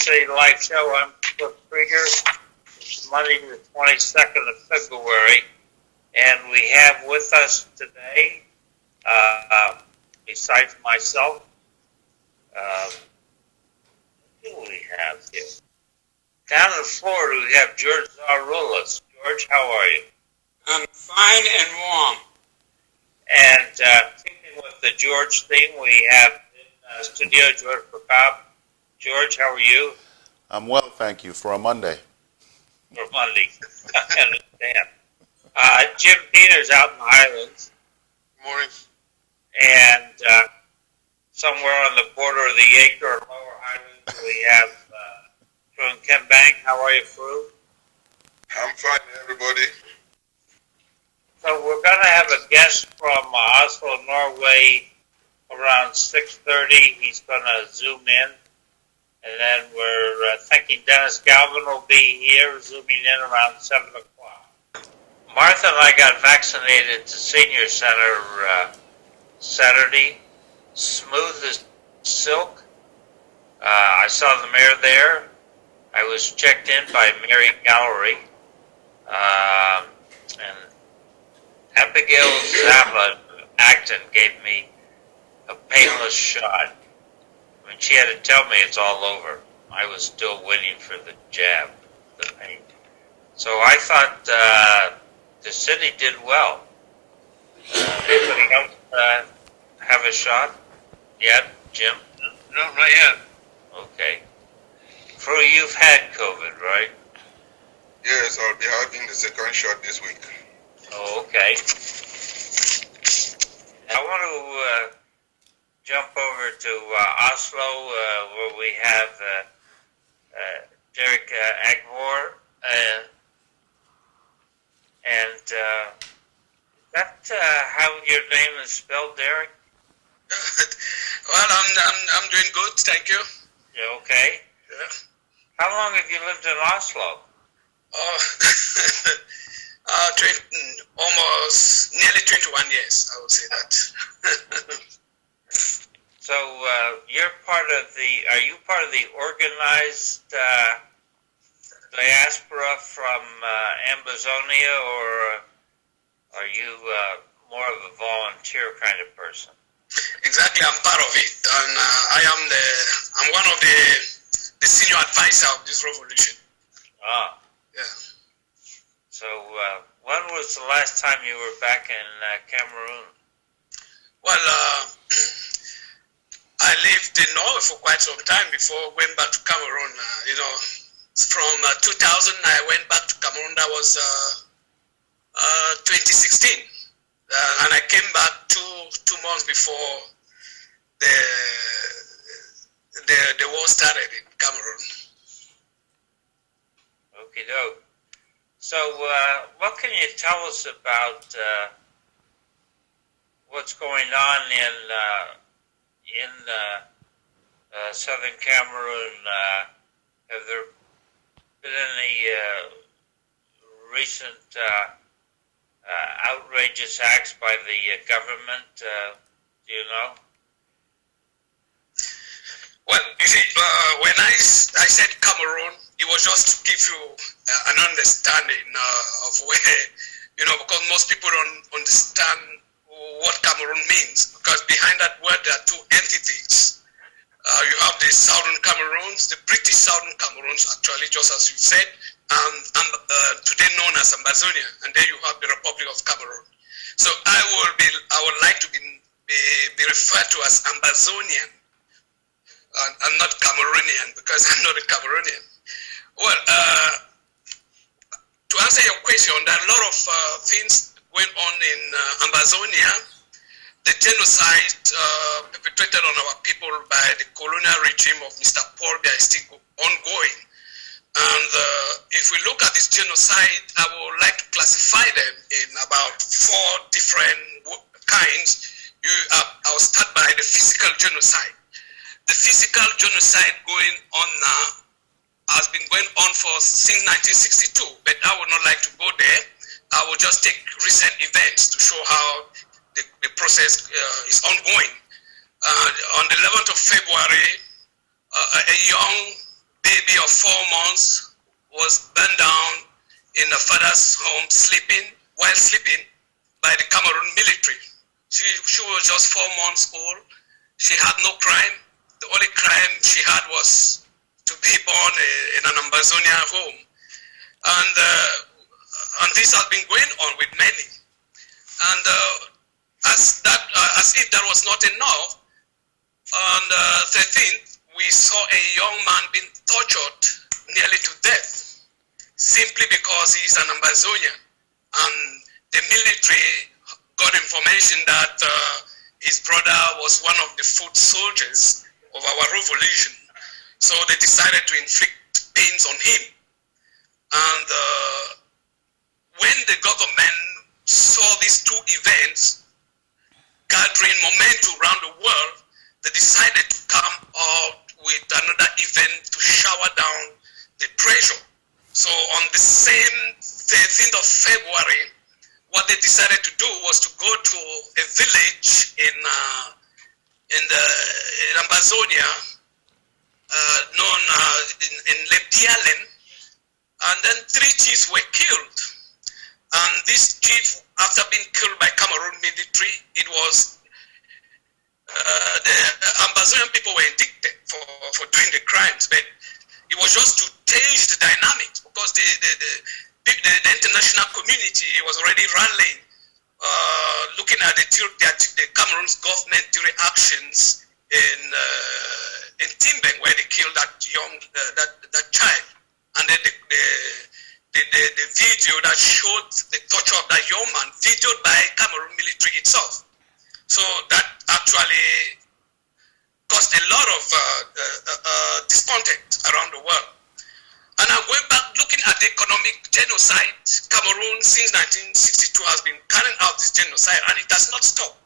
Citylive show. I'm Cliff Krieger. It's Monday the 22nd of February, and we have with us today, besides myself, who do we have here? Down in Florida, we have George Zaroulas. George, how are you? I'm fine and warm. And keeping with the George theme, we have in studio George Prokop. George, how are you? I'm well, thank you, for a Monday. For Monday. I understand. Jim Peters out in the Highlands. Good morning. And somewhere on the border of the Acre or Lower Highlands, we have from Ken Bank. How are you, Fru? I'm fine, everybody. So we're going to have a guest from Oslo, Norway, around 6:30. He's going to zoom in. And then we're thinking Dennis Galvin will be here, zooming in around 7 o'clock. Martha and I got vaccinated at the Senior Center Saturday. Smooth as silk. I saw the mayor there. I was checked in by Mary Gallery. And Abigail Zava Acton gave me a painless shot. I mean, she had to tell me it's all over. I was still waiting for the jab, the pain. So I thought the city did well. Anybody else have a shot yet, Jim? No, not yet. Okay. Fru, you've had COVID, right? Yes, I'll be having the second shot this week. Oh, okay. I want to jump over to Oslo, where we have Derek Agmore, and that how your name is spelled, Derek? Well, I'm doing good, thank you. Yeah, okay. Yeah. How long have you lived in Oslo? Almost nearly 21 years, I would say that. So you're part of the, are you part of the organized diaspora from Ambazonia, or are you more of a volunteer kind of person? Exactly, I'm part of it, and I'm one of the senior advisor of this revolution. Ah. Yeah. So when was the last time you were back in Cameroon? Well, I lived in Norway for quite some time before going back to Cameroon. From 2000, I went back to Cameroon. That was 2016, and I came back two months before the war started in Cameroon. Okie doke. So, what can you tell us about what's going on in southern Cameroon? Have there been any recent outrageous acts by the government? Do you know? Well, you see, when I said Cameroon, it was just to give you an understanding of where, because most people don't understand what Cameroon means, because behind that word there are two entities. You have the Southern Cameroons, the British Southern Cameroons, actually, just as you said, and today known as Ambazonian, and then you have the Republic of Cameroon. So I would like to be referred to as Ambazonian. I'm not Cameroonian, because I'm not a Cameroonian. Well, to answer your question, there are a lot of things going on in Ambazonia. The genocide perpetrated on our people by the colonial regime of Mr. Paul Biya is still ongoing. And if we look at this genocide, I would like to classify them in about 4 different kinds. I'll start by the physical genocide. The physical genocide going on now has been going on since 1962, but I would not like to go there. I will just take recent events to show how the process is ongoing. On the 11th of February, a young baby of 4 months was burned down in the father's home while sleeping by the Cameroon military. She was just 4 months old. She had no crime. The only crime she had was to be born in an Ambazonian home. And this has been going on with many. And as if that was not enough, on the 13th, we saw a young man being tortured nearly to death, simply because he's an Ambazonian. And the military got information that his brother was one of the foot soldiers of our revolution. So they decided to inflict pains on him. And when the government saw these two events gathering momentum around the world, they decided to come out with another event to shower down the pressure. So on the same 13th of February, what they decided to do was to go to a village in Ambazonia, known in Lebdialen, and then 3 chiefs were killed. And this chief, after being killed by Cameroon military, it was the Ambazonian people were indicted for doing the crimes, but it was just to change the dynamics, because the international community was already rallying, looking at the Cameroon's government during actions in Timbeng, where they killed that that child, and then the video that showed the torture of that young man, videoed by Cameroon military itself. So that actually caused a lot of discontent around the world. And I'm going back looking at the economic genocide. Cameroon since 1962 has been carrying out this genocide, and it does not stop.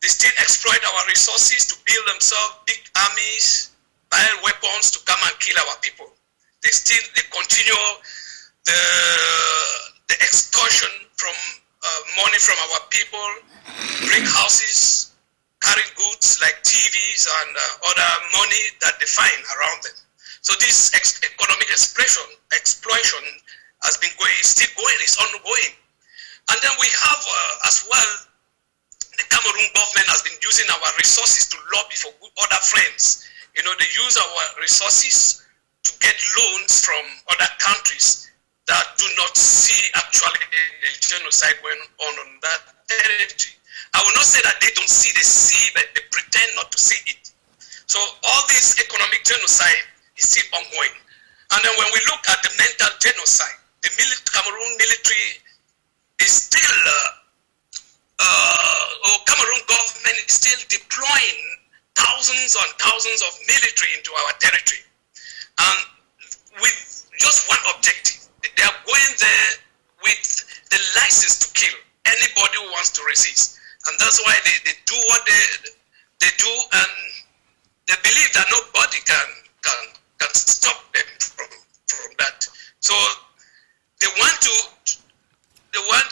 They still exploit our resources to build themselves big armies, buy weapons to come and kill our people. They continue the extortion from money from our people, break houses, carry goods like TVs and other money that they find around them. So this economic exploitation has been going, is still going, it's ongoing. And then we have as well, the Cameroon government has been using our resources to lobby for other friends. You know, they use our resources to get loans from other countries that do not see actually the genocide going on that territory. I will not say that they don't see, they see, but they pretend not to see it. So all this economic genocide is still ongoing. And then when we look at the mental genocide, the Cameroon military is still, Cameroon government is still deploying thousands and thousands of military into our territory. And with just one objective, they are going there with the license to kill anybody who wants to resist. And that's why they do what they do, and they believe that nobody can stop them from that. So they want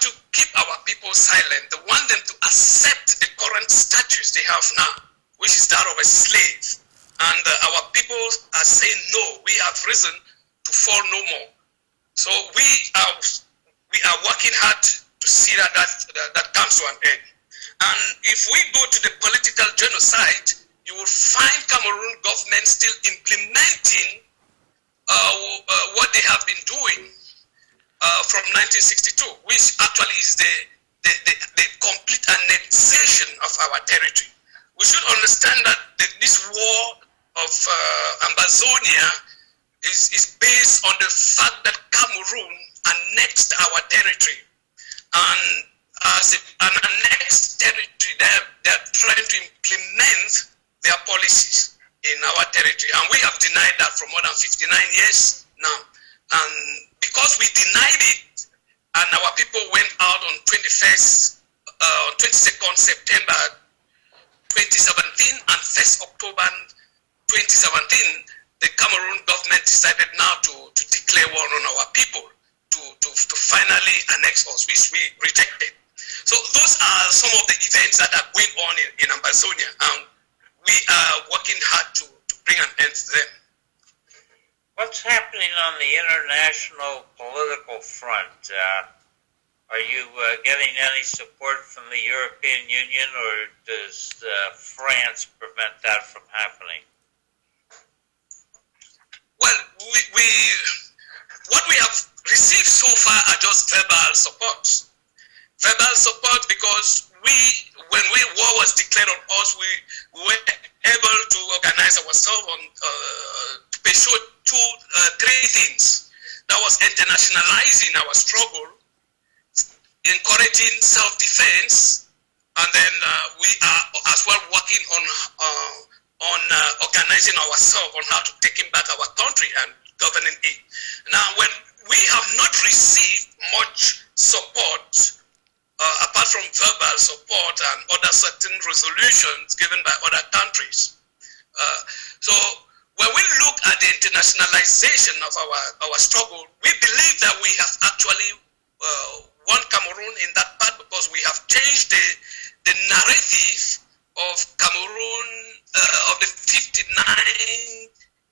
to keep our people silent. They want them to accept the current status they have now, which is that of a slave. And our people are saying no. We have risen to fall no more. So we are working hard to see that comes to an end. And if we go to the political genocide, you will find Cameroon government still implementing what they have been doing from 1962, which actually is the complete annexation of our territory. We should understand that this war of Ambazonia is based on the fact that Cameroon annexed our territory. And as an annexed territory, they are trying to implement their policies in our territory. And we have denied that for more than 59 years now. And because we denied it, and our people went out on 22nd September 2017 and 1st October 2017, the Cameroon government decided now to declare war on our people, to finally annex us, which we rejected. So those are some of the events that are going on in Ambazonia, and we are working hard to bring an end to them. What's happening on the international political front? Are you getting any support from the European Union, or does France prevent that from happening? Well, what we have received so far are just verbal support. Verbal support because when war was declared on us, we were able to organize ourselves to pursue three things. That was internationalizing our struggle, encouraging self-defense, and then we are as well working on organizing ourselves on how to take back our country and governing it. Now, when we have not received much support, apart from verbal support and other certain resolutions given by other countries. So when we look at the internationalization of our struggle, we believe that we have actually won Cameroon in that part because we have changed the narrative of Cameroon, of the 59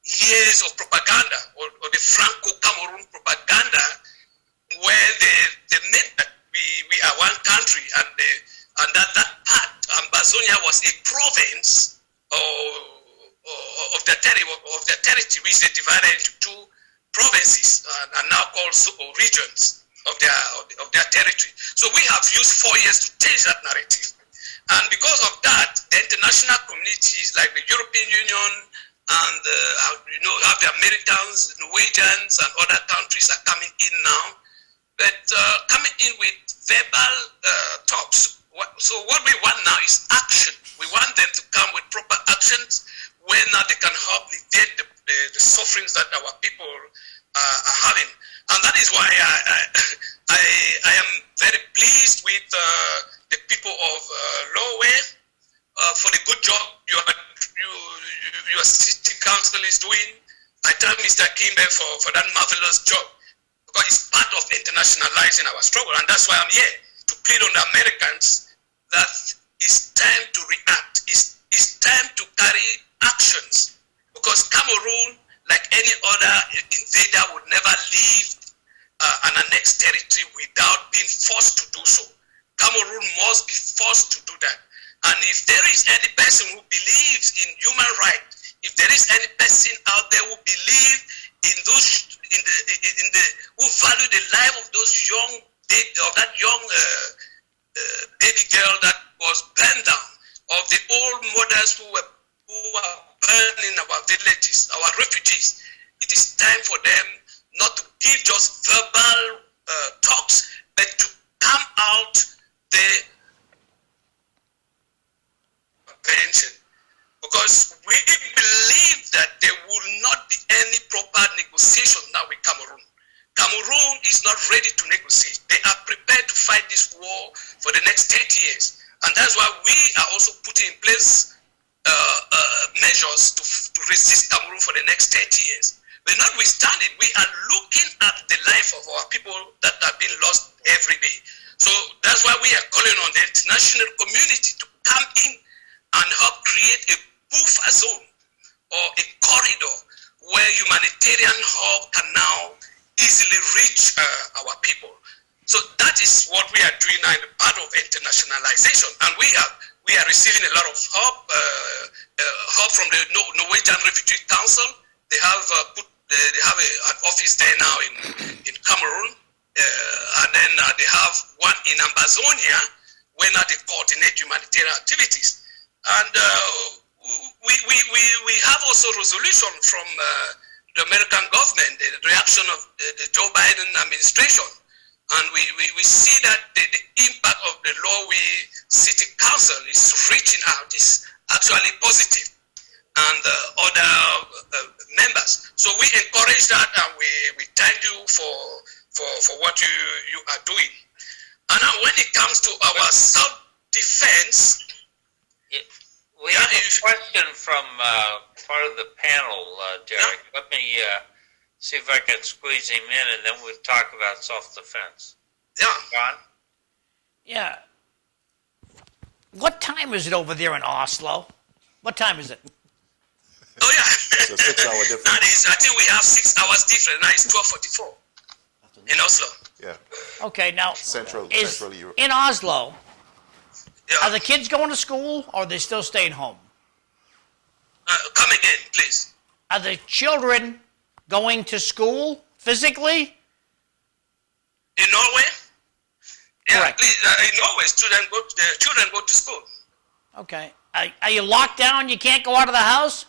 years of propaganda, or the Franco-Cameroon propaganda, where they made that we are one country, and that part, Ambazonia, was a province of their territory, which they divided into two provinces and now called regions of their territory. So we have used 4 years to change that narrative, and because of that, the international communities like the European Union and have the Americans, Norwegians, and other countries are coming in now. But coming in with verbal talks. So what we want now is action. We want them to come with proper actions where now they can help alleviate the sufferings that our people are having. And that is why I am very pleased with the people of Lowell for the good job your city council is doing. I thank Mr. Kimbe for that marvelous job. Because it's part of internationalizing our struggle, and that's why I'm here to plead on the Americans that it's time to react. It's time to carry actions, because Cameroon, like any other invader, would never leave an annexed territory without being forced to do so. Cameroon must be forced to do that. And if there is any person who believes in human rights, if there is any person out there who believes in those who value the life of those that young baby girl that was burned down, of the old mothers who are burning our villages, our refugees, it is time for them not to give just verbal talks, but to come out the prevention. Because we believe that there will not be any proper negotiation now with Cameroon. Cameroon is not ready to negotiate. They are prepared to fight this war for the next 30 years. And that's why we are also putting in place measures to resist Cameroon for the next 30 years. But notwithstanding, we are looking at the life of our people that are being lost every day. So that's why we are calling on the international community to come in and help create a buffer zone or a corridor where humanitarian help can now easily reach our people. So that is what we are doing now in the part of internationalization, and we are receiving a lot of help from the Norwegian Refugee Council. They have an office there now in Cameroon, and then they have one in Ambazonia where now they coordinate humanitarian activities. And we have also resolution from the American government, the reaction of the Joe Biden administration. And we see that the impact of the Lowell City Council is reaching out, is actually positive, and other members. So we encourage that, and we thank you for what you are doing. And now when it comes to our self-defense, we have a question from part of the panel, Derek. Yeah. Let me see if I can squeeze him in, and then we'll talk about self-defense. Yeah. John? Yeah. What time is it over there in Oslo? What time is it? Oh yeah. It's a 6-hour difference. That is, I think we have 6 hours difference. Now it's 12:44 in Oslo. Yeah. Okay, now, Central Europe. in Oslo, Yeah. are the kids going to school or are they still staying home? Come again, please. Are the children going to school physically? In Norway? Yeah, Correct. please. In Norway, children go to school. Okay. Are you locked down? You can't go out of the house?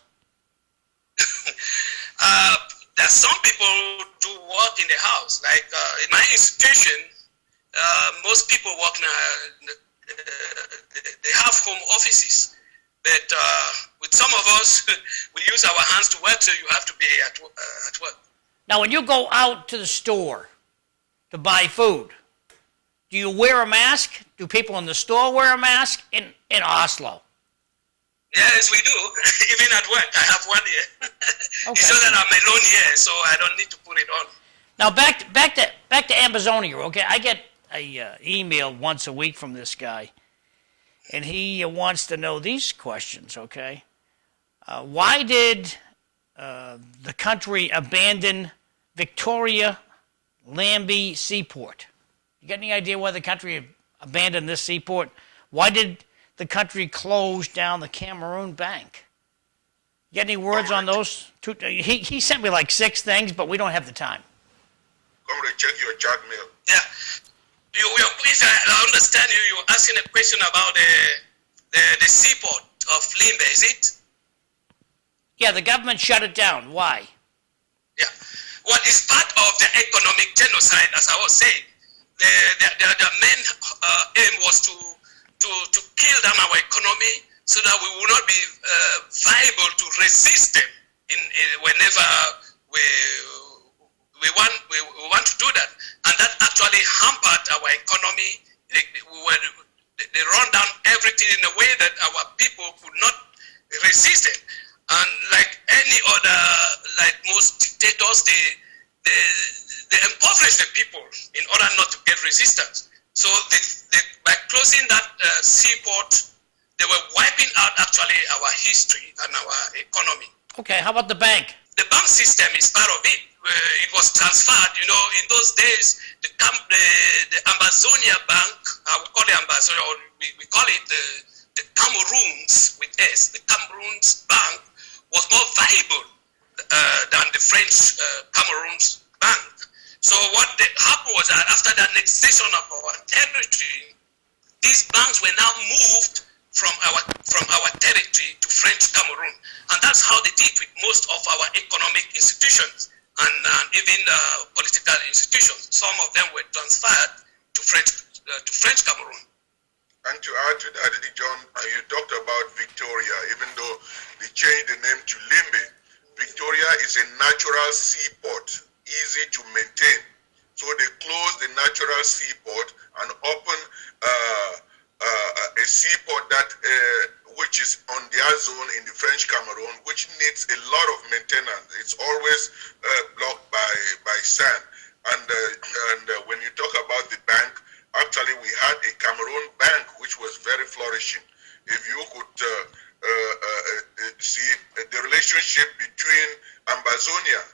There's some people who do work in the house. Like in my institution, most people work now. They have home offices. But with some of us, we use our hands to work, so you have to be at work. Now, when you go out to the store to buy food, do you wear a mask? Do people in the store wear a mask in Oslo? Yes, we do. Even at work, I have one here. Okay. It's just that I'm alone here, so I don't need to put it on. Now back to Ambazonian. Okay, I get a email once a week from this guy, and he wants to know these questions. Okay, why did the country abandon Victoria Lambie Seaport? You got any idea why the country abandoned this seaport? Why did the country close down the Cameroon Bank? You got any words on those two? He sent me like 6 things, but we don't have the time. Come to check your chat mail. Yeah. Please, I understand you. You're asking a question about the seaport of Limbe, is it? Yeah, the government shut it down. Why? Yeah. Well, it's part of the economic genocide, as I was saying. The main aim was to kill down our economy so that we will not be viable to resist them whenever we want to do that. And that actually hampered our economy. They run down everything in a way that our people could not resist it. And like any other, like most dictators, they impoverish the people in order not to get resistance. So by closing that seaport, they were wiping out actually our history and our economy. Okay, how about the bank? The bank system is part of it. It was transferred, in those days, the Ambazonian Bank, we call it Ambazonia, or we call it the Cameroons with S. The Cameroons Bank was more viable than the French Cameroons Bank. So what happened was that after the annexation of our territory, these banks were now moved from our territory to French Cameroon. And that's how they did with most of our economic institutions and even political institutions. Some of them were transferred to French Cameroon. And to add to that, John, you talked about Victoria, even though they changed the name to Limbe. Victoria is a natural seaport, easy to maintain. So they closed the natural seaport and opened a seaport that which is on their zone in the French Cameroon, which needs a lot of maintenance. It's always blocked by sand. And when you talk about the bank, actually we had a Cameroon bank which was very flourishing. If you could see the relationship between Ambazonia,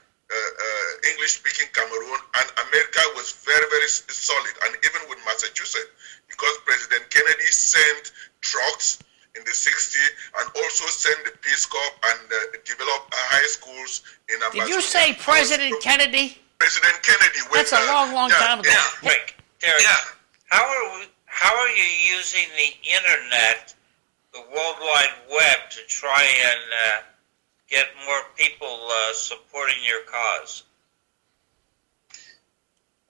English-speaking Cameroon, and America was very, very solid, and even with Massachusetts, because President Kennedy sent trucks in the 60s and also sent the Peace Corps and developed high schools in Ambazonia. Did you say President Kennedy? President Kennedy. That's a long time ago. Yeah. Rick, Derek, Yeah. how are you using the internet, the World Wide Web, to try and get more people supporting your cause?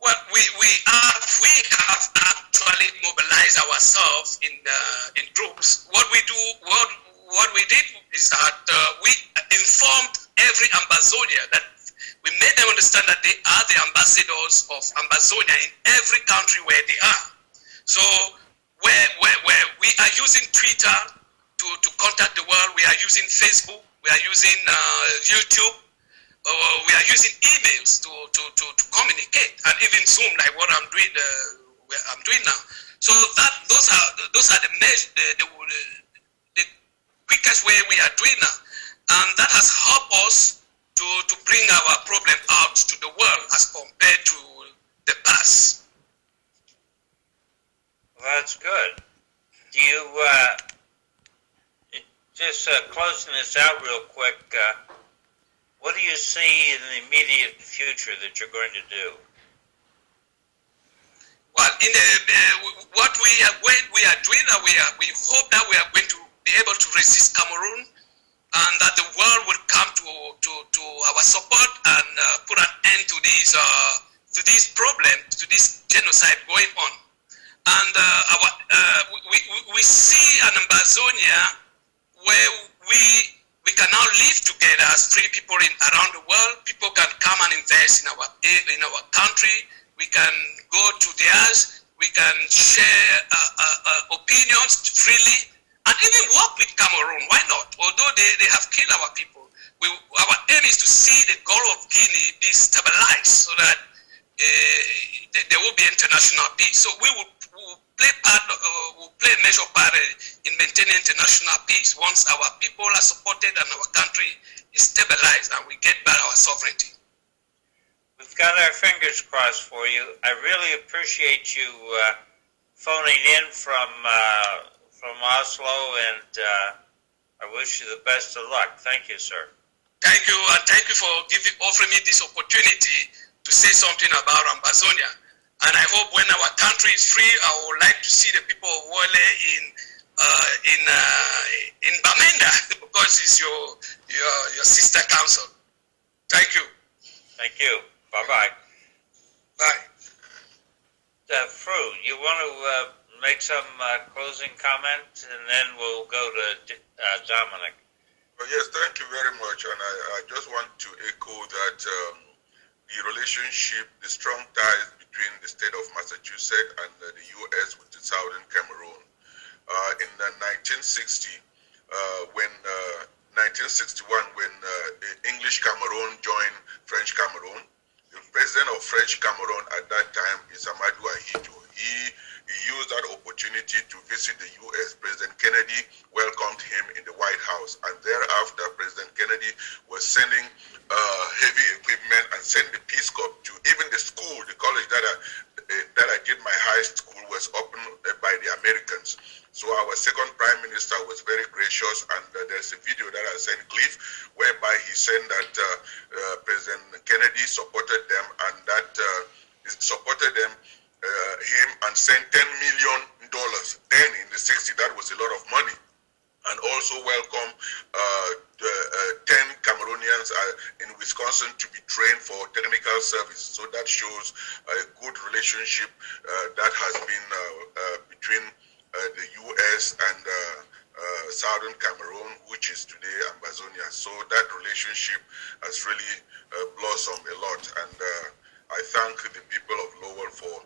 Well, we have actually mobilized ourselves in groups. What we did is that we informed every Ambazonian that we made them understand that they are the ambassadors of Ambazonia in every country where they are. So where we are using Twitter to contact the world, we are using Facebook, we are using YouTube. We are using emails to communicate, and even Zoom, like what I'm doing now. So those are the quickest way we are doing now. And that has helped us to bring our problem out to the world as compared to the past. Well, that's good. Do you, just closing this out real quick, what do you see in the immediate future that you're going to do? Well, what we are doing, we hope that we are going to be able to resist Cameroon, and that the world will come to our support and put an end to this problem, to this genocide going on. And we see an Ambazonia where we can now live together as free people around the world. People can come and invest in our country. We can go to theirs. We can share opinions freely, and even work with Cameroon. Why not? Although they have killed our people, our aim is to see the Gulf of Guinea be stabilized so that there will be international peace. So we will play a major part in maintaining international peace once our people are supported and our country is stabilized and we get back our sovereignty. We've got our fingers crossed for you. I really appreciate you phoning in from Oslo, and I wish you the best of luck. Thank you, sir. Thank you, and thank you for offering me this opportunity to say something about Ambazonia. And I hope when our country is free, I would like to see the people of Wale in Bamenda, because it's your sister council. Thank you. Thank you. Bye-bye. Bye. Fru, you want to make some closing comments, and then we'll go to Dominic. Well, yes, thank you very much. And I just want to echo that the relationship, the strong ties between the state of Massachusetts and the U.S. with the Southern Cameroon. In 1960, when 1961, when English Cameroon joined French Cameroon, the president of French Cameroon at that time is Amadou Ahidjo. He used that opportunity to visit the U.S. President Kennedy welcomed him in the White House, and thereafter President Kennedy was sending heavy equipment and sent the Peace Corps to even the school, the college that I did my high school was opened by the Americans. So our second prime minister was very gracious, and there's a video that I sent Cliff whereby he said that President Kennedy supported them, and that supported them him and sent $10 million. Then in the 60s, that was a lot of money. And also welcome 10 Cameroonians in Wisconsin to be trained for technical service. So that shows a good relationship that has been between the U.S. and Southern Cameroon, which is today Ambazonia. So that relationship has really blossomed a lot. And I thank the people of Lowell for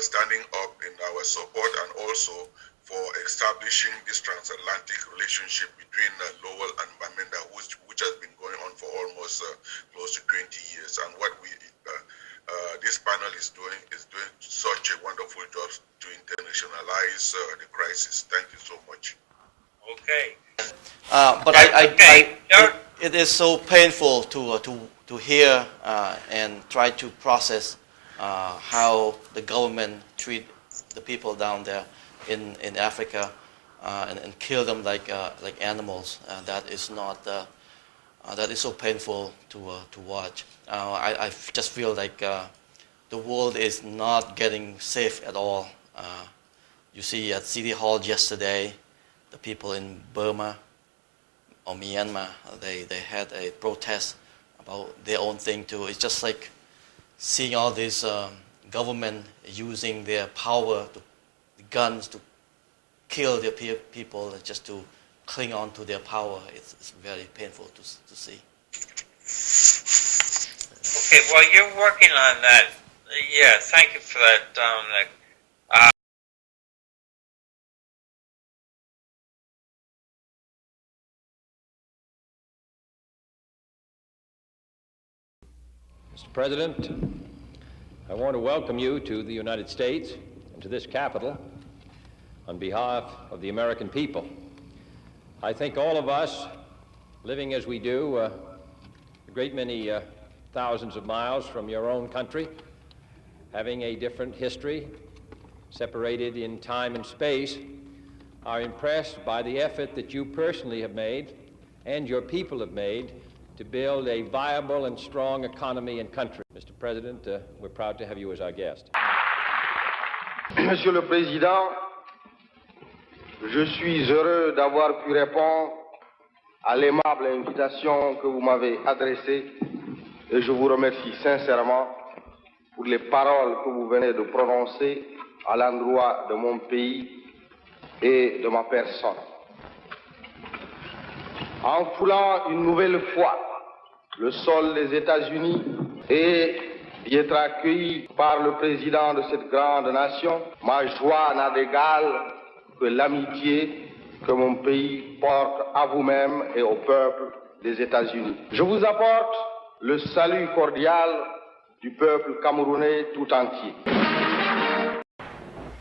standing up in our support, and also for establishing this transatlantic relationship between Lowell and Bamenda, which has been going on for almost close to 20 years. And what this panel is doing such a wonderful job to internationalize the crisis. Thank you so much. Okay. But it is so painful to hear and try to process how the government treat the people down there in Africa and kill them like animals. That is not that is so painful to watch. I just feel like the world is not getting safe at all. You see at City Hall yesterday, the people in Burma or Myanmar, they had a protest about their own thing too. It's just like seeing all this government using their power, guns to kill their people just to cling on to their power. It's very painful to see. Okay, well, you're working on that. Yeah, thank you for that, Dominic. Mr. President, I want to welcome you to the United States and to this Capitol on behalf of the American people. I think all of us living as we do a great many thousands of miles from your own country, having a different history, separated in time and space, are impressed by the effort that you personally have made and your people have made to build a viable and strong economy and country. Mr. President, we're proud to have you as our guest. Monsieur le Président, je suis heureux d'avoir pu répondre à l'aimable invitation que vous m'avez adressée et je vous remercie sincèrement pour les paroles que vous venez de prononcer à l'endroit de mon pays et de ma personne. En foulant une nouvelle fois le sol des États-Unis et d'y être accueilli par le président de cette grande nation, ma joie n'a d'égal que l'amitié que mon pays porte à vous-même et au peuple des États-Unis. Je vous apporte le salut cordial du peuple camerounais tout entier.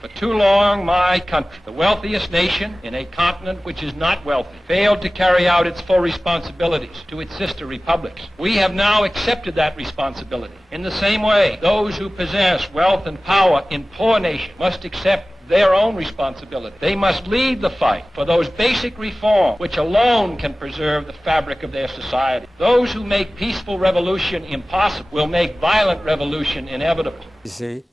For too long, my country, the wealthiest nation in a continent which is not wealthy, failed to carry out its full responsibilities to its sister republics. We have now accepted that responsibility. In the same way, those who possess wealth and power in poor nations must accept their own responsibility. They must lead the fight for those basic reforms which alone can preserve the fabric of their society. Those who make peaceful revolution impossible will make violent revolution inevitable. You see,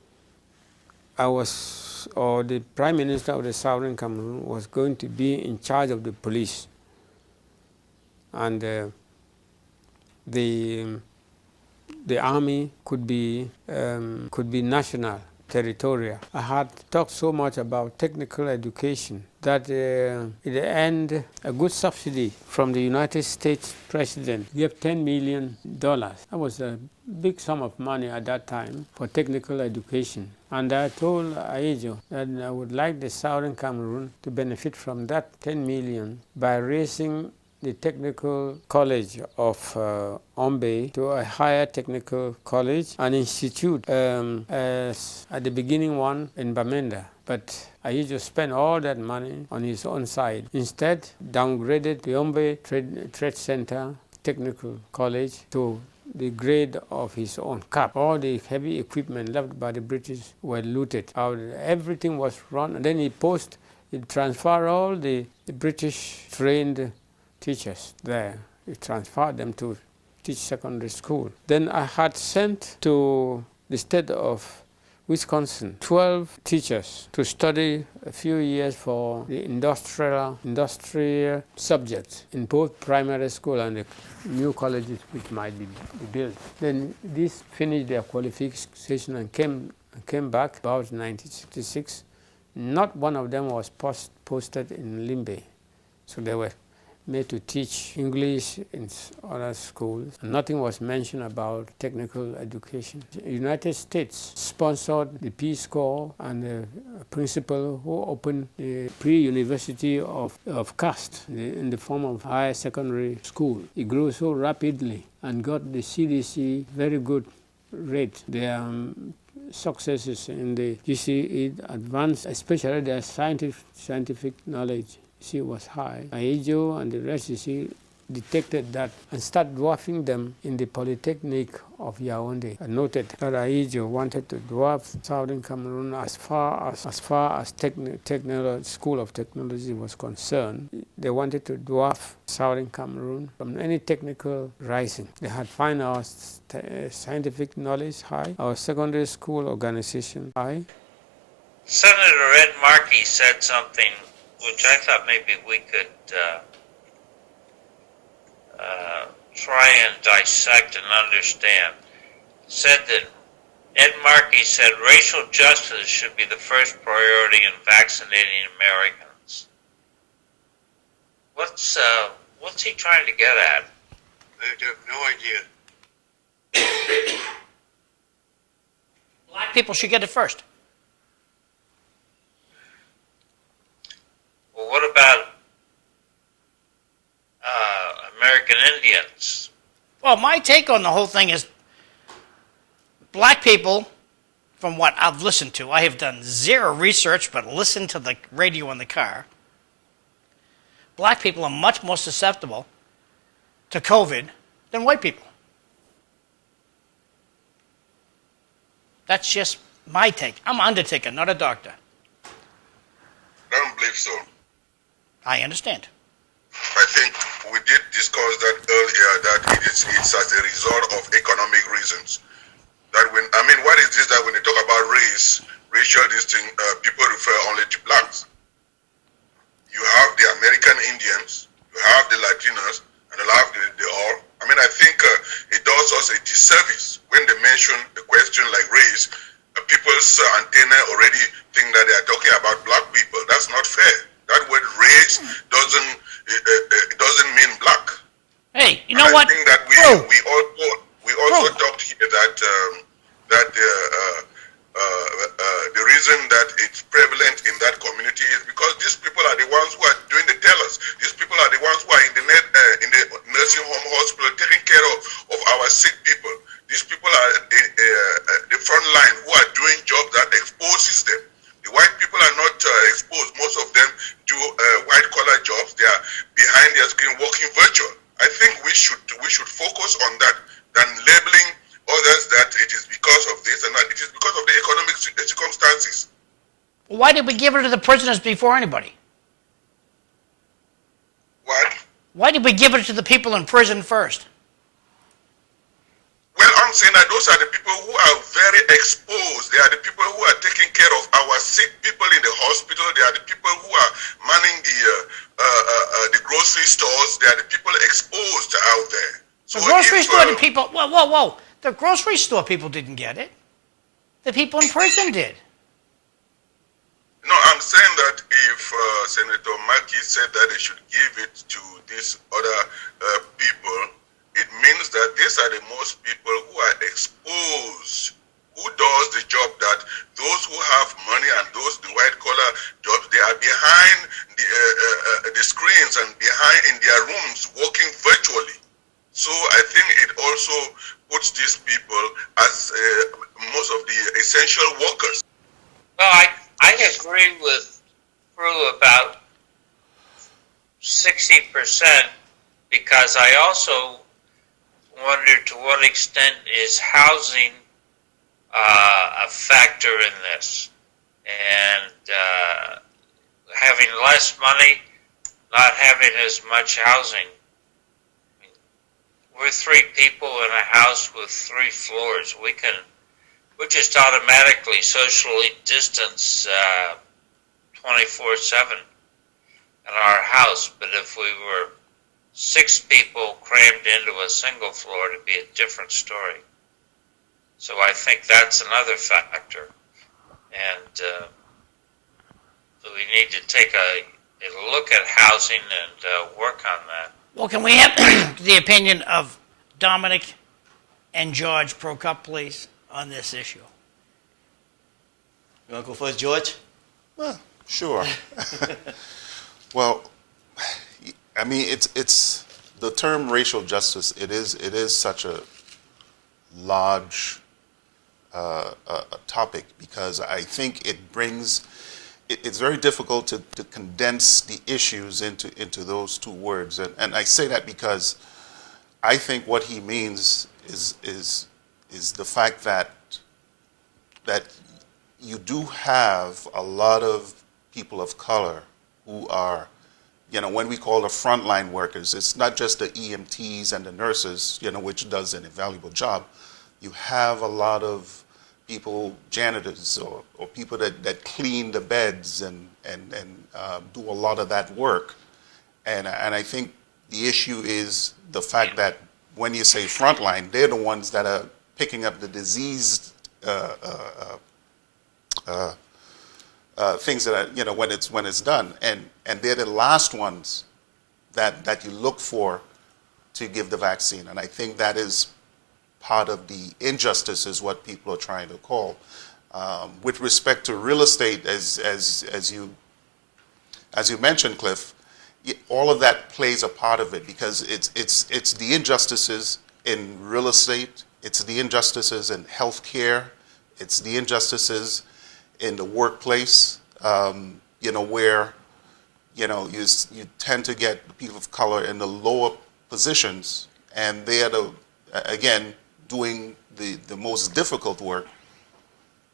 the Prime Minister of the Southern Cameroon was going to be in charge of the police, and the army could be national, territorial. I had talked so much about technical education that in the end, a good subsidy from the United States President gave $10 million. That was a big sum of money at that time for technical education. And I told Aejo that I would like the Southern Cameroon to benefit from that $10 million by raising the technical college of Ombe to a higher technical college, an institute, at the beginning one in Bamenda. But Aejo spent all that money on his own side. Instead, downgraded the Ombe Trade Center Technical College to the grade of his own cap. All the heavy equipment left by the British were looted out. Everything was run, and then he transferred all the British trained teachers there. He transferred them to teach secondary school. Then I had sent to the state of Wisconsin 12 teachers to study a few years for the industrial subjects in both primary school and the new colleges which might be built. Then these finished their qualification and came back about 1966. Not one of them was posted in Limbe. So they were made to teach English in other schools. Nothing was mentioned about technical education. The United States sponsored the Peace Corps and the principal who opened the pre-university of caste in the form of higher secondary school. It grew so rapidly and got the CDC very good rate. Their successes in the GCE advanced, especially their scientific knowledge, was high. Aejo and the rest, detected that and started dwarfing them in the Polytechnic of Yaoundé. I noted that Aejo wanted to dwarf Southern Cameroon as far as School of Technology was concerned. They wanted to dwarf Southern Cameroon from any technical rising. They had found our scientific knowledge high, our secondary school organization high. Senator Ed Markey said something which I thought maybe we could try and dissect and understand. Said that Ed Markey said racial justice should be the first priority in vaccinating Americans. What's he trying to get at? I have no idea. Black people should get it first. Well, what about American Indians? Well, my take on the whole thing is black people, from what I've listened to, I have done zero research but listened to the radio in the car. Black people are much more susceptible to COVID than white people. That's just my take. I'm an undertaker, not a doctor. I don't believe so. I understand. I think we did discuss that earlier, that it's as a result of economic reasons. That what is this, that when they talk about race, racial distinct, people refer only to blacks. You have the American Indians, you have the Latinos, and you have the all. I think it does us a disservice when they mention a question like race. People's antenna already think that they are talking about black people. That's not fair. That word race doesn't mean black. Hey, you know what? I think that we also talked here that the reason that it's prevalent in that community is because these people are the ones who are doing the tellers. These people are the ones who are in the nursing home, hospital, taking care of our sick people. These people are the front line who are doing jobs that exposes them. The white people are not exposed. Most of them do white collar jobs. They are behind their screen working virtual. I think we should focus on that than labeling others that it is because of this and that. It is because of the economic circumstances. Why did we give it to the prisoners before anybody? What? Why did we give it to the people in prison first? Well, I'm saying that those are the people who are very exposed. They are the people who are taking care of our sick people in the hospital. They are the people who are manning the grocery stores. They are the people exposed out there. So the grocery store, the people, whoa. The grocery store people didn't get it. The people in prison did. No, I'm saying that if Senator Mackey said that they should give it to these other people, it means that these are the most people who are exposed, who does the job that those who have money and those the white collar jobs, they are behind the screens and behind in their rooms working virtually. So I think it also puts these people as most of the essential workers. Well, I agree with Prue about 60% because I also wonder to what extent is housing a factor in this, and having less money, not having as much housing. We're 3 people in a house with 3 floors. We just automatically socially distance 24/7 in our house. But if we were 6 people crammed into a single floor, it'd be a different story. So I think that's another factor. And so we need to take a look at housing and work on that. Well, can we have the opinion of Dominic and George Prokop, please, on this issue? You want to go first, George? Well, sure. Well, I mean, it's the term racial justice. It is such a large topic because I think it brings. It's very difficult to condense the issues into those 2 words, and I say that because I think what he means is the fact that you do have a lot of people of color who are, when we call the frontline workers, it's not just the EMTs and the nurses, which does an invaluable job. You have a lot of people, janitors or people that clean the beds and do a lot of that work. And I think the issue is the fact that when you say frontline, they're the ones that are picking up the diseased things that are, when it's done. And they're the last ones that you look for to give the vaccine. And I think that is part of the injustice is what people are trying to call. With respect to real estate, as you mentioned, Cliff, all of that plays a part of it because it's the injustices in real estate, it's the injustices in healthcare, it's the injustices in the workplace, where you tend to get people of color in the lower positions, and they are again doing the most difficult work,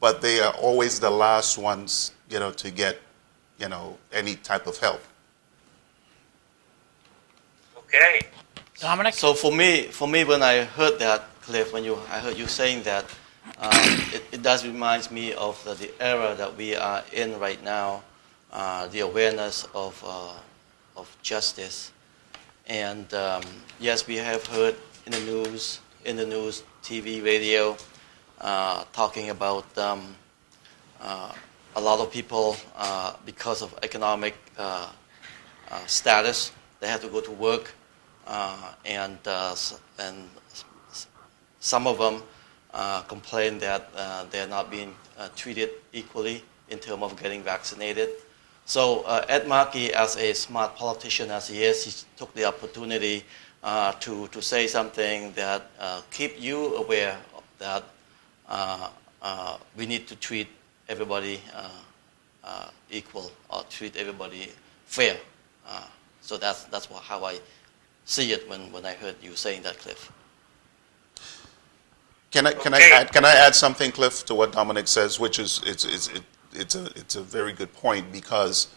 but they are always the last ones, to get, any type of help. Okay. Dominic? So for me, when I heard that, Cliff, I heard you saying that, it does remind me of the era that we are in right now, the awareness of justice, and yes, we have heard in the news, TV, radio, talking about a lot of people because of economic status, they have to go to work, and some of them complain that they're not being treated equally in terms of getting vaccinated. So Ed Markey, as a smart politician as he is, he took the opportunity to say something that keep you aware that we need to treat everybody equal, or treat everybody fair. So that's how I see it when I heard you saying that, Cliff. Can I add something, Cliff, to what Dominic says, which is it's a very good point, because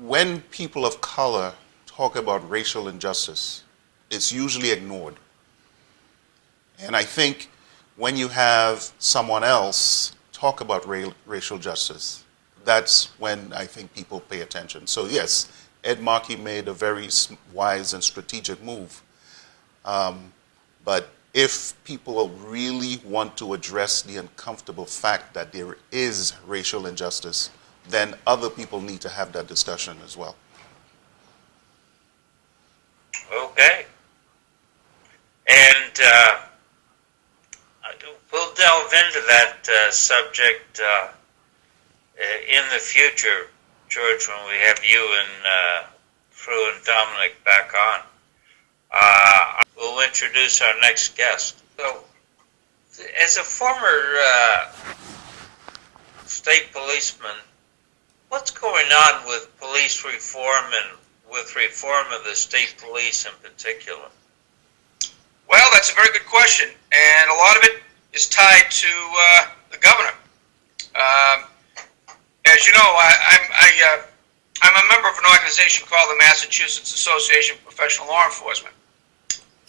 when people of color talk about racial injustice, it's usually ignored. And I think when you have someone else talk about racial justice, that's when I think people pay attention. So yes, Ed Markey made a very wise and strategic move. But if people really want to address the uncomfortable fact that there is racial injustice, then other people need to have that discussion as well. Okay. And we'll delve into that subject in the future, George, when we have you and Fru and Dominic back on. We'll introduce our next guest. So, as a former state policeman, what's going on with police reform and with reform of the state police in particular? Well, that's a very good question, and a lot of it is tied to the governor. As you know, I'm a member of an organization called the Massachusetts Association of Professional Law Enforcement,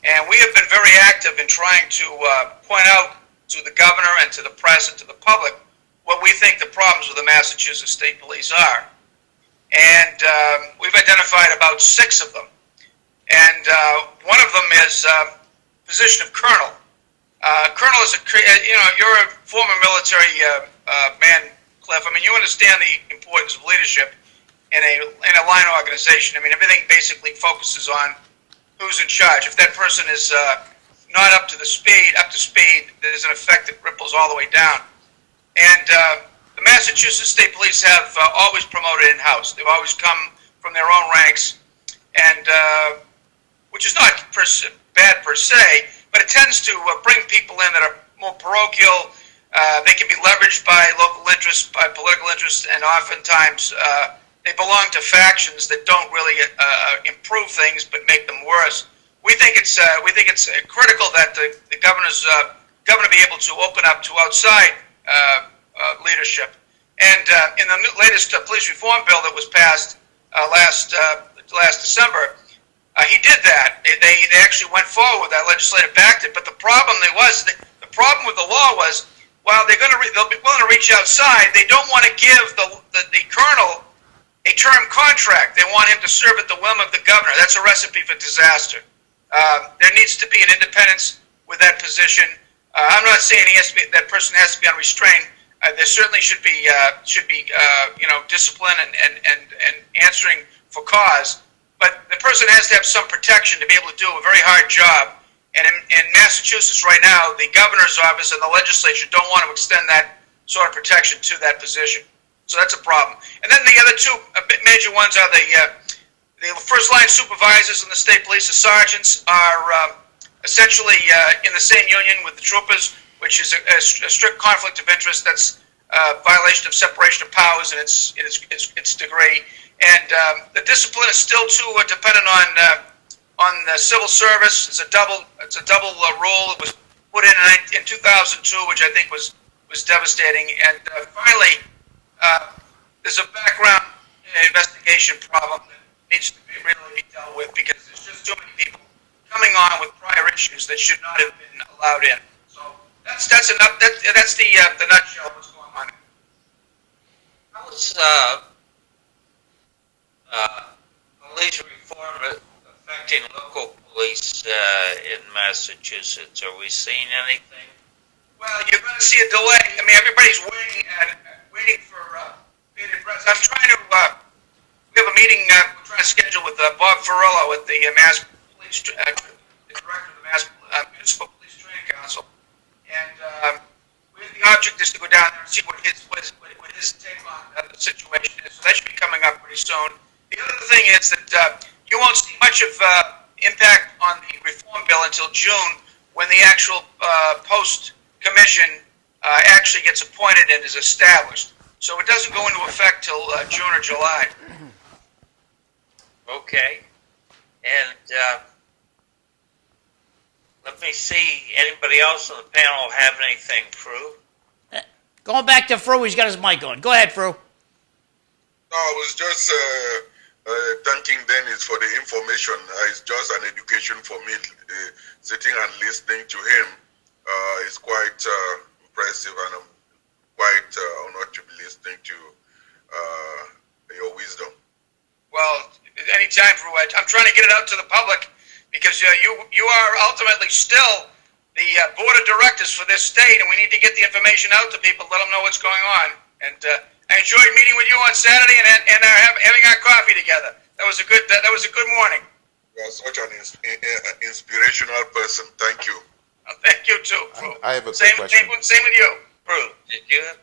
and we have been very active in trying to point out to the governor and to the press and to the public what we think the problems with the Massachusetts State Police are. And we've identified about 6 of them. And one of them is position of colonel. Colonel is you're a former military man, Cliff. I mean, you understand the importance of leadership in a line organization. I mean, everything basically focuses on who's in charge. If that person is not up to speed, there's an effect that ripples all the way down. And the Massachusetts State Police have always promoted in-house. They've always come from their own ranks, and which is not bad per se, but it tends to bring people in that are more parochial. They can be leveraged by local interests, by political interests, and oftentimes they belong to factions that don't really improve things but make them worse. We think it's critical that the governor be able to open up to outside leadership. And in the latest police reform bill that was passed last December, he did that. They actually went forward with that, legislative backed it. But the problem with the law was, while they'll be willing to reach outside, they don't want to give the colonel a term contract. They want him to serve at the whim of the governor. That's a recipe for disaster. There needs to be an independence with that position. I'm not saying that person has to be unrestrained. There certainly should be discipline and answering for cause. But the person has to have some protection to be able to do a very hard job. And in Massachusetts right now, the governor's office and the legislature don't want to extend that sort of protection to that position. So that's a problem. And then the other 2 major ones are the first line supervisors in the state police, the sergeants, are essentially in the same union with the troopers, which is a strict conflict of interest. That's a violation of separation of powers in its degree. And the discipline is still too dependent on the civil service. It's a double rule. It was put in 2002, which I think was devastating. And finally, there's a background investigation problem that needs to really be dealt with because there's just too many people coming on with prior issues that should not have been allowed in. So that's enough. That's the nutshell of what's going on. How's police reform affecting local police in Massachusetts? Are we seeing anything? Well, you're going to see a delay. I mean, everybody's waiting for bated breath. I'm trying to. We have a meeting we're trying to schedule with Bob Ferrello at the Mass Police, the director of the Mass Municipal Police Training Council, and the object is to go down there and see what his take on the situation is. So that should be coming up pretty soon. The other thing is that you won't see much of impact on the reform bill until June, when the actual post commission actually gets appointed and is established. So it doesn't go into effect till June or July. Okay. And let me see, anybody else on the panel have anything, Fru? Going back to Fru, he's got his mic on. Go ahead, Fru. No, I was just thanking Dennis for the information. It's just an education for me. Sitting and listening to him is quite impressive, and I'm quite honored to be listening to your wisdom. Well, anytime, Fru. I'm trying to get it out to the public because you are ultimately still the board of directors for this state, and we need to get the information out to people, let them know what's going on. And I enjoyed meeting with you on Saturday and having our coffee together. That was a good morning. You are such an inspirational person. Thank you. Thank you too, Fru. I have a quick question. Same with you, Fru, did you have?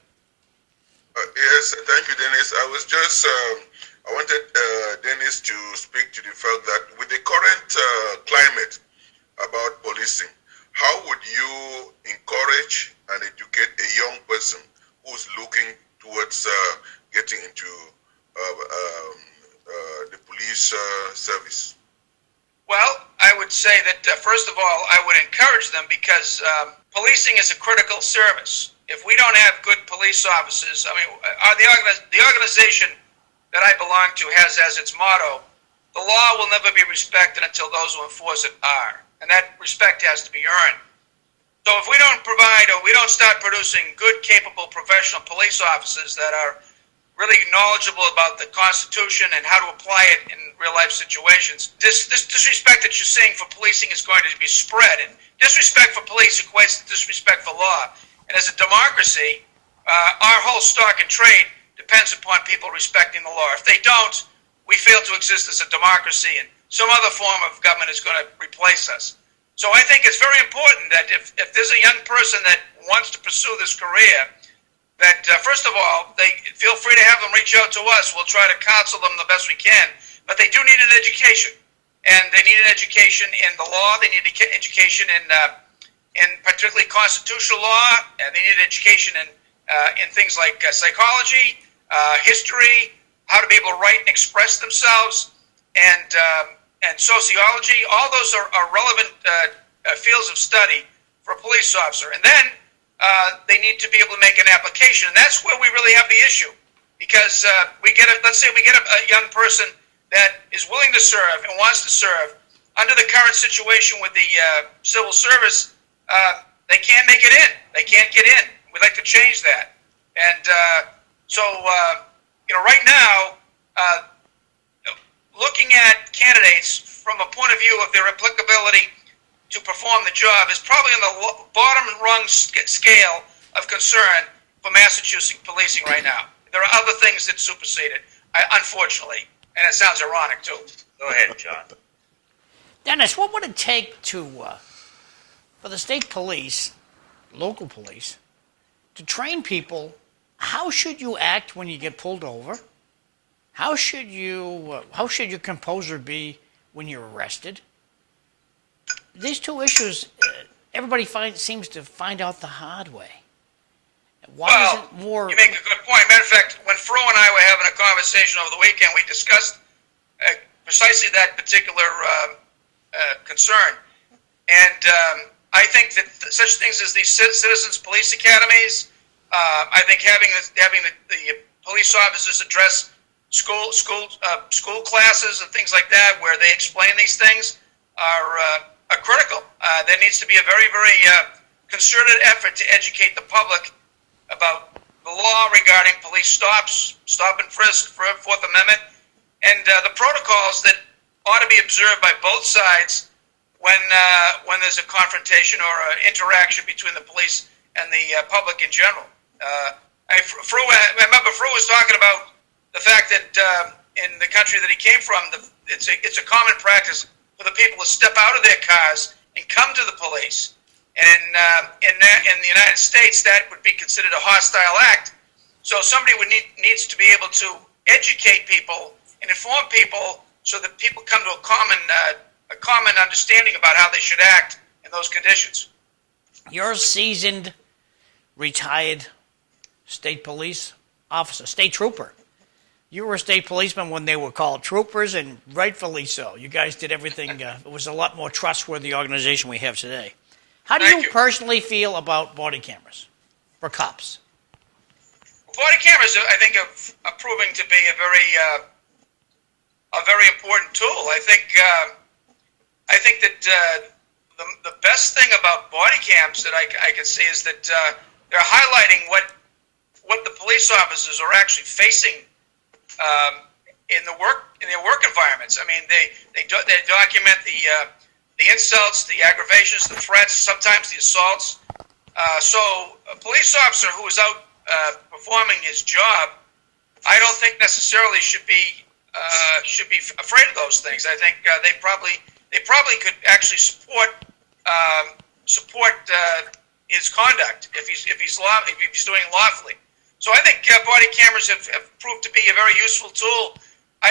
Yes, thank you, Dennis. I was just, I wanted Dennis to speak to the fact that with the current climate about policing, how would you encourage and educate a young person who's looking towards getting into the police service? Well, I would say that, first of all, I would encourage them because policing is a critical service. If we don't have good police officers, I mean, the organization that I belong to has as its motto, the law will never be respected until those who enforce it are. And that respect has to be earned. So if we don't provide or we don't start producing good, capable, professional police officers that are really knowledgeable about the Constitution and how to apply it in real-life situations, this disrespect that you're seeing for policing is going to be spread. And disrespect for police equates to disrespect for law. And as a democracy, our whole stock and trade depends upon people respecting the law. If they don't, we fail to exist as a democracy, and some other form of government is going to replace us. So I think it's very important that if there's a young person that wants to pursue this career, that first of all, they feel free to have them reach out to us. We'll try to counsel them the best we can, but they do need an education, and they need an education in the law. They need an education in particularly constitutional law, and they need an education in things like psychology, history, how to be able to write and express themselves, and sociology. All those are relevant fields of study for a police officer. And then they need to be able to make an application, and that's where we really have the issue, because let's say we get a young person that is willing to serve and wants to serve. Under the current situation with the civil service, they can't make it in. They can't get in. We'd like to change that. And so right now, looking at candidates from a point of view of their applicability to perform the job is probably on the bottom rung scale of concern for Massachusetts policing right now. There are other things that supersede it, unfortunately, and it sounds ironic too. Go ahead, John. Dennis, what would it take for the state police, local police, to train people? How should you act when you get pulled over? How should your composure be when you're arrested? These two issues, everybody seems to find out the hard way. Why isn't more? You make a good point. Matter of fact, when Fru and I were having a conversation over the weekend, we discussed precisely that particular concern. And I think that such things as these citizens police academies, I think having the police officers address school classes and things like that, where they explain these things, are critical. There needs to be a very, very concerted effort to educate the public about the law regarding police stops, stop and frisk, Fourth Amendment, and the protocols that ought to be observed by both sides when there's a confrontation or an interaction between the police and the public in general. I remember Fru was talking about the fact that in the country that he came from, it's a common practice for the people to step out of their cars and come to the police. And in the United States, that would be considered a hostile act. So somebody needs to be able to educate people and inform people so that people come to a common understanding about how they should act in those conditions. You're a seasoned, retired state police officer, state trooper. You were a state policeman when they were called troopers, and rightfully so. You guys did everything. It was a lot more trustworthy organization we have today. How do you personally feel about body cameras for cops? Body cameras, I think, are proving to be a very important tool. I think that the best thing about body cams that I can see is that they're highlighting what the police officers are actually facing in their work environments. I mean, they document the insults, the aggravations, the threats, sometimes the assaults. So a police officer who is out performing his job, I don't think necessarily should be afraid of those things. I think they probably could actually support his conduct if he's doing it lawfully. So I think body cameras have proved to be a very useful tool.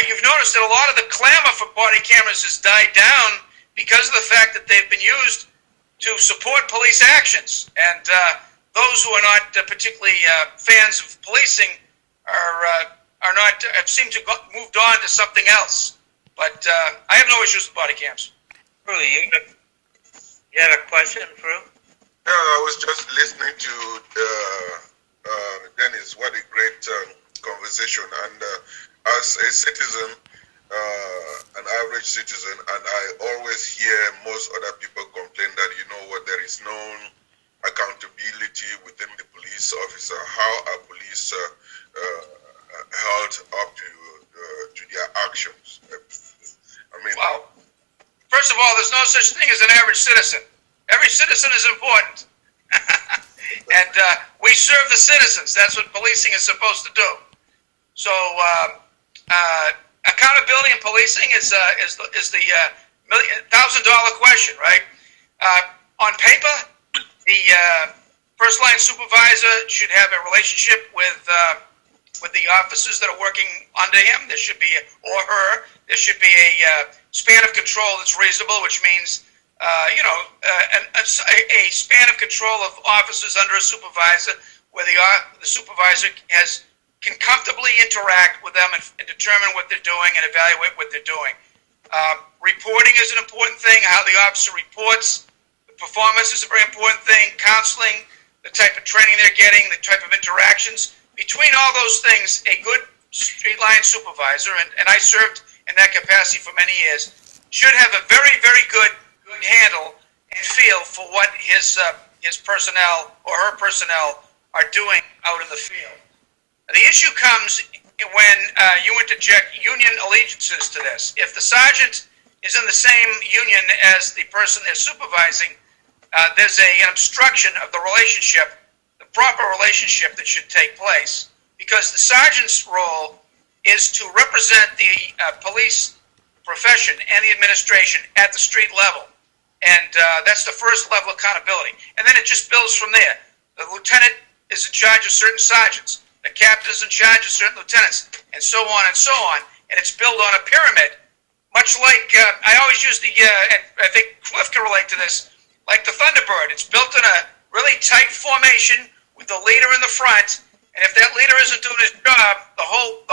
You've noticed that a lot of the clamor for body cameras has died down because of the fact that they've been used to support police actions. And those who are not particularly fans of policing have seemed to have moved on to something else. But I have no issues with body cams. Fru, you had a question, Fru? Yeah, I was just listening to Dennis. What a great conversation. And as a citizen, an average citizen, and I always hear most other people complain that, there is no accountability within the police officer. How are police held up to their actions? I mean, well, first of all, there's no such thing as an average citizen. Every citizen is important. And we serve the citizens. That's what policing is supposed to do. So accountability in policing is the $1,000 question, right? On paper, the first line supervisor should have a relationship with the officers that are working under him. There should be there should be a span of control that's reasonable, which means a span of control of officers under a supervisor where the supervisor can comfortably interact with them and determine what they're doing and evaluate what they're doing. Reporting is an important thing. How the officer reports the performance is a very important thing. Counseling, the type of training they're getting, the type of interactions. Between all those things, a good street line supervisor, and I served in that capacity for many years, should have a very, very good handle and feel for what his personnel or her personnel are doing out in the field. The issue comes when you interject union allegiances to this. If the sergeant is in the same union as the person they're supervising, there's an obstruction of the relationship, the proper relationship that should take place, because the sergeant's role is to represent the police profession and the administration at the street level. And that's the first level of accountability. And then it just builds from there. The lieutenant is in charge of certain sergeants. The captain is in charge of certain lieutenants, and so on and so on. And it's built on a pyramid, much like, I always use and I think Cliff can relate to this, like the Thunderbird. It's built in a really tight formation with the leader in the front, and if that leader isn't doing his job, the whole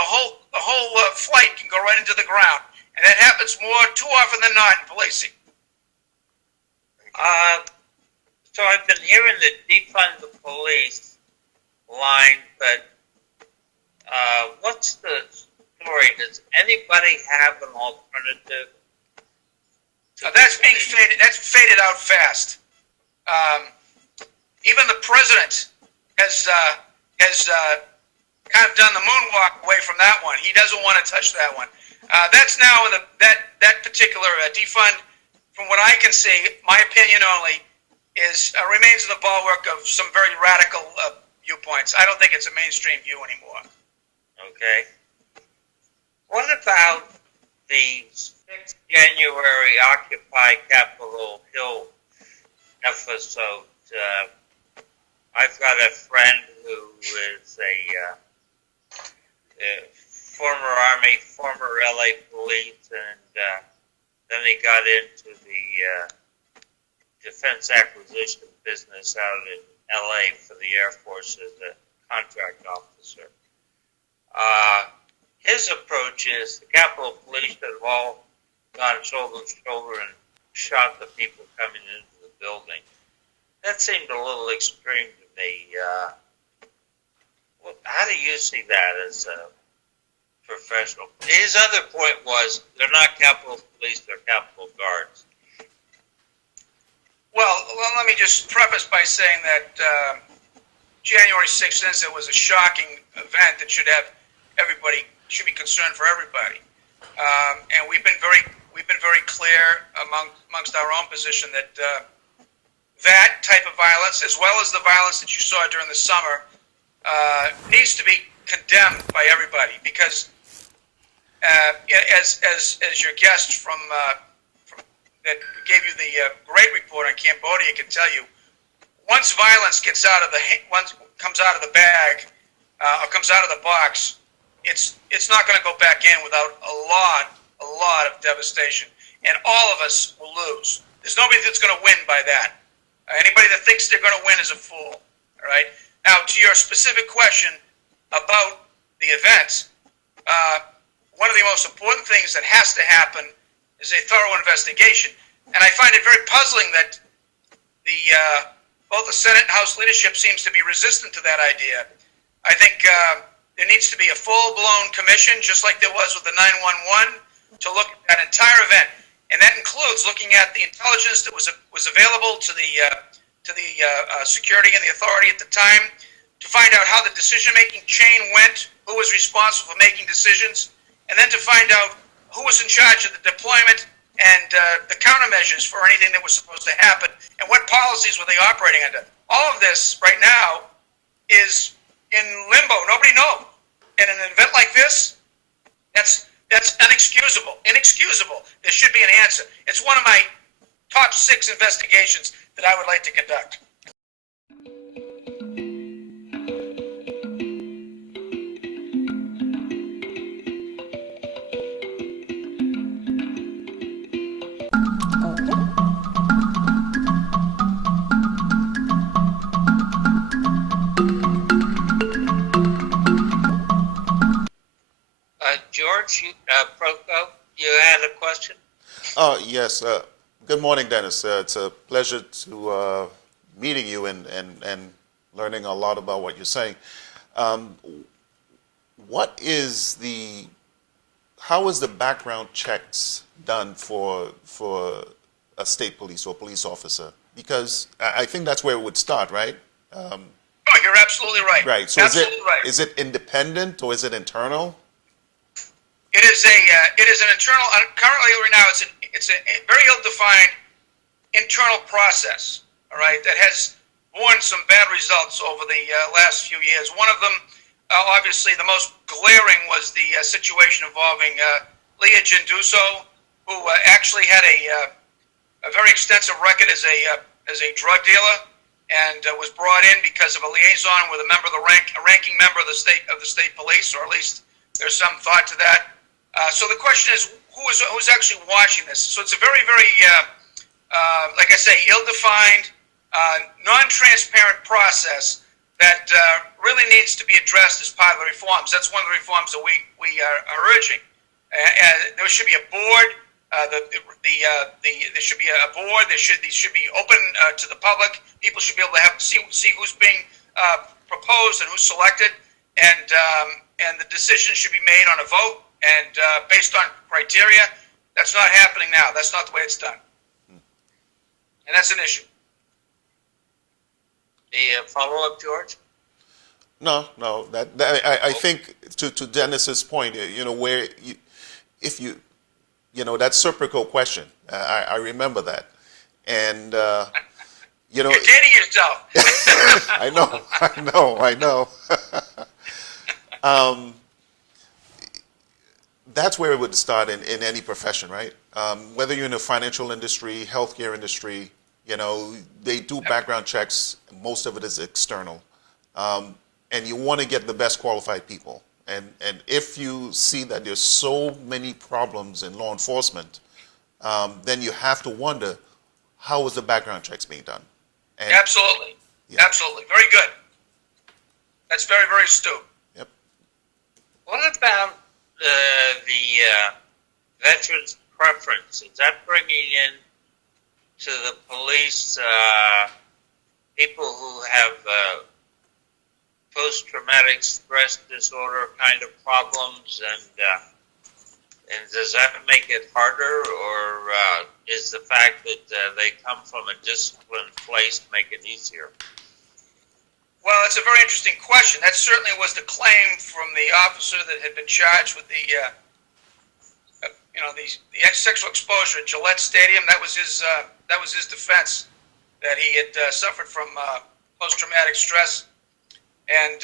flight can go right into the ground. And that happens too often than not in policing. So I've been hearing the defund the police line, but what's the story? Does anybody have an alternative? That's being faded. That's faded out fast. Even the president has kind of done the moonwalk away from that one. He doesn't want to touch that one. That's now in that particular defund. From what I can see, my opinion only is remains in the bulwark of some very radical viewpoints. I don't think it's a mainstream view anymore. Okay. What about the 6th January Occupy Capitol Hill episode? I've got a friend who is a former Army, former LA police, and then he got into the defense acquisition business out in LA for the Air Force as a contract officer. His approach is the Capitol Police have all gone shoulder to shoulder and shot the people coming into the building. That seemed a little extreme to me. How do you see that as a professional? His other point was they're not Capitol Police, they're Capitol Guards. Well, let me just preface by saying that January 6th incident was a shocking event that should be concerned for everybody. And we've been very clear amongst our own position that that type of violence, as well as the violence that you saw during the summer, needs to be condemned by everybody. Because as your guest from that gave you the great report on Cambodia can tell you, once violence comes out of the bag or comes out of the box, it's not going to go back in without a lot of devastation, and all of us will lose. There's nobody that's going to win by that. Anybody that thinks they're going to win is a fool. All right. Now, to your specific question about the events, one of the most important things that has to happen is a thorough investigation, and I find it very puzzling that both the Senate and House leadership seems to be resistant to that idea. I think there needs to be a full-blown commission, just like there was with the 911, to look at that entire event, and that includes looking at the intelligence that was available to the security and the authority at the time, to find out how the decision-making chain went, who was responsible for making decisions, and then to find out who was in charge of the deployment and the countermeasures for anything that was supposed to happen, and what policies were they operating under. All of this right now is in limbo. Nobody knows. And in an event like this, that's inexcusable. There should be an answer. It's one of my top 6 investigations that I would like to conduct. George, Proko, you had a question? Yes. Good morning, Dennis. It's a pleasure to meeting you and learning a lot about what you're saying. How is the background checks done for a state police or police officer? Because I think that's where it would start, right? Oh, you're absolutely right. Right. So absolutely is it independent or is it internal? It is an internal. Currently, right now, it's a very ill-defined internal process. All right, that has borne some bad results over the last few years. One of them, obviously, the most glaring was the situation involving Leah Jinduso, who actually had a very extensive record as a drug dealer, and was brought in because of a liaison with a ranking member of the state police, or at least there's some thought to that. So the question is, who's actually watching this? So it's a very, very, like I say, ill-defined, non-transparent process that really needs to be addressed as part of the reforms. That's one of the reforms that we are urging. There should be a board. There should be a board. These should be open to the public. People should be able to see who's being proposed and who's selected, and the decision should be made on a vote and based on criteria. That's not happening now. That's not the way it's done, and that's an issue. The follow-up, George? No. I think to Dennis's point, where if you that Serpico question, I remember that, and you're dating yourself. I know. That's where it would start in any profession, right? Whether you're in the financial industry, healthcare industry, they do background checks. Most of it is external, and you want to get the best qualified people. And if you see that there's so many problems in law enforcement, then you have to wonder, how is the background checks being done? And Absolutely. Yeah. Absolutely. Very good. That's very, very astute. Yep. What about the veterans' preference? Is that bringing in to the police people who have post-traumatic stress disorder kind of problems, and does that make it harder, or is the fact that they come from a disciplined place make it easier? Well, it's a very interesting question. That certainly was the claim from the officer that had been charged with the sexual exposure at Gillette Stadium. That was his defense, that he had suffered from post-traumatic stress. And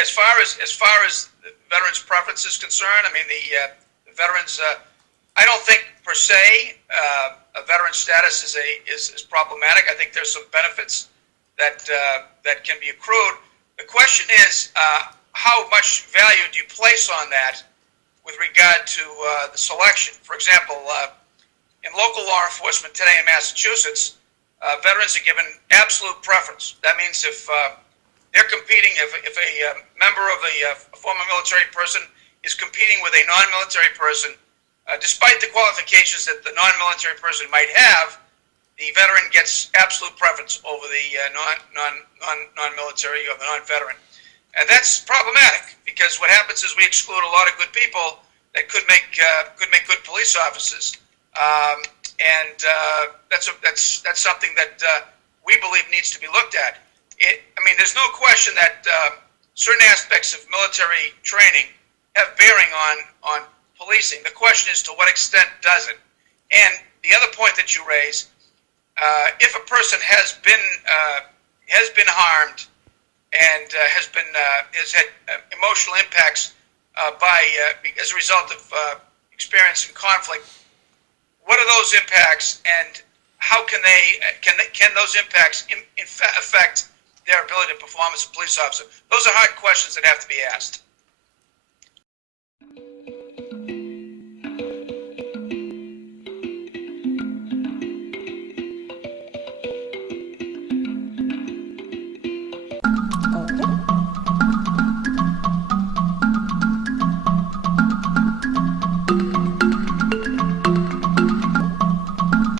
as far as the veterans' preference is concerned, I mean the veterans. I don't think per se a veteran status is problematic. I think there's some benefits that can be accrued. The question is, how much value do you place on that with regard to the selection? For example, in local law enforcement today in Massachusetts, veterans are given absolute preference. That means if they're competing, if a member of a former military person is competing with a non-military person, despite the qualifications that the non-military person might have, the veteran gets absolute preference over the non-military or the non-veteran. And that's problematic, because what happens is we exclude a lot of good people that could make good police officers, and that's something that we believe needs to be looked at. There's no question that certain aspects of military training have bearing on policing. The question is, to what extent does it? And the other point that you raise, if a person has been harmed and has had emotional impacts as a result of experiencing conflict, what are those impacts, and how can those impacts affect their ability to perform as a police officer? Those are hard questions that have to be asked.